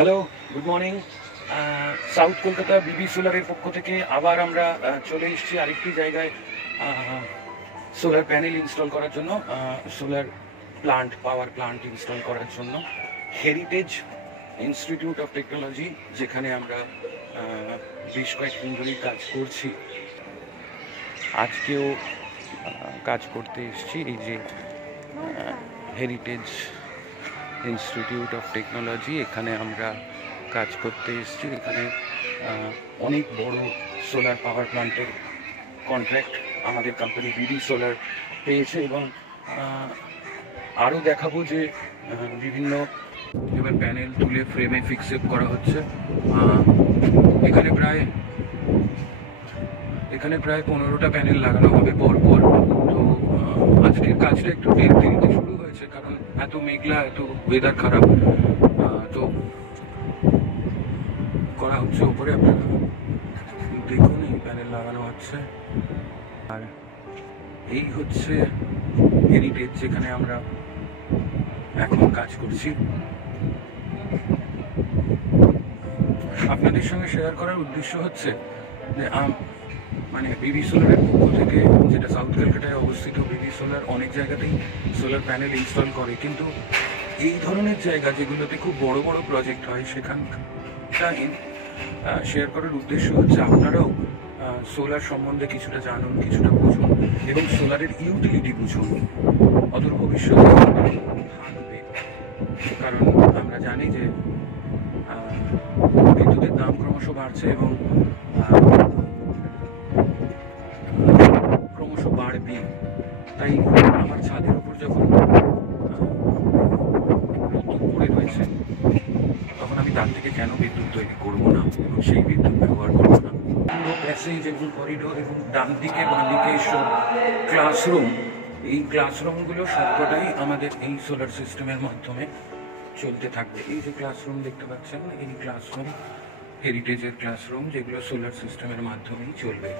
Hello, good morning. South Kolkata বিবি সোলারের পক্ষ থেকে আবার আমরা চলে এসেছি আরেকটি জায়গায় সোলার প্যানেল ইনস্টল করার জন্য, solar plant, power plant install করার জন্য। হেরিটেজ ইনস্টিটিউট অফ টেকনোলজি, যেখানে আমরা বেশ কয়েকদিন ধরেই কাজ করছি। আজকেও কাজ করতে এসেছি এই যে হেরিটেজ ইনস্টিটিউট অফ টেকনোলজি, এখানে আমরা কাজ করতে এসেছি। এখানে অনেক বড় সোলার পাওয়ার প্ল্যান্টের কন্ট্রাক্ট আমাদের কোম্পানি বিডি সোলার পেয়েছে এবং আরও দেখাবো যে বিভিন্ন এবার প্যানেল তুলে ফ্রেমে ফিক্সড করা হচ্ছে। এখানে প্রায় 15টা প্যানেল লাগানো হবে পরপর। তো আজকের কাজটা একটু দেরিতে শুরু হয়েছে, কারণ এত মেঘলা, এত ওয়েদার খারাপ। তো করা হচ্ছে উপরে, আপনারা দেখুন এই প্যানেল লাগানো হচ্ছে। আর এই হচ্ছে হেরিটেজ, যেখানে আমরা এখন কাজ করছি। আপনাদের সঙ্গে শেয়ার করার উদ্দেশ্য হচ্ছে যে মানে বিবি সোলারের পক্ষ থেকে, যেটা সাউথ কলকাতায় অবস্থিত, বিবি সোলার অনেক জায়গাতেই সোলার প্যানেল ইনস্টল করে, কিন্তু এই ধরনের জায়গা যেগুলোতে খুব বড় বড় প্রজেক্ট হয়, সেখানটা শেয়ার করার উদ্দেশ্য হচ্ছে আপনারাও সোলার সম্বন্ধে কিছুটা জানুন, কিছুটা বুঝুন এবং সোলারের ইউটিলিটি বুঝুন। অদূর ভবিষ্যতে থাকবে, কারণ আমরা জানি যে বিদ্যুতের দাম ক্রমশ বাড়ছে এবং ক্রমশ বাড়বে। তাই আমার ছাদের উপর যখন রোদ্দুর পড়ে রয়েছে, তখন আমি তার থেকে কেন বিদ্যুৎ তৈরি করবো না এবং সেই বিদ্যুৎ ব্যবহার করবো না। পুরো প্যাসেজ এবং করিডোর এবং ডান দিকে বাঁ দিকে সব ক্লাসরুম, এই ক্লাসরুমগুলো সবকটাই আমাদের এই সোলার সিস্টেমের মাধ্যমে চলতে থাকবে। এই যে ক্লাসরুম দেখতে পাচ্ছেন, এই ক্লাসরুম হেরিটেজের ক্লাসরুম, যেগুলো সোলার সিস্টেমের মাধ্যমেই চলবে।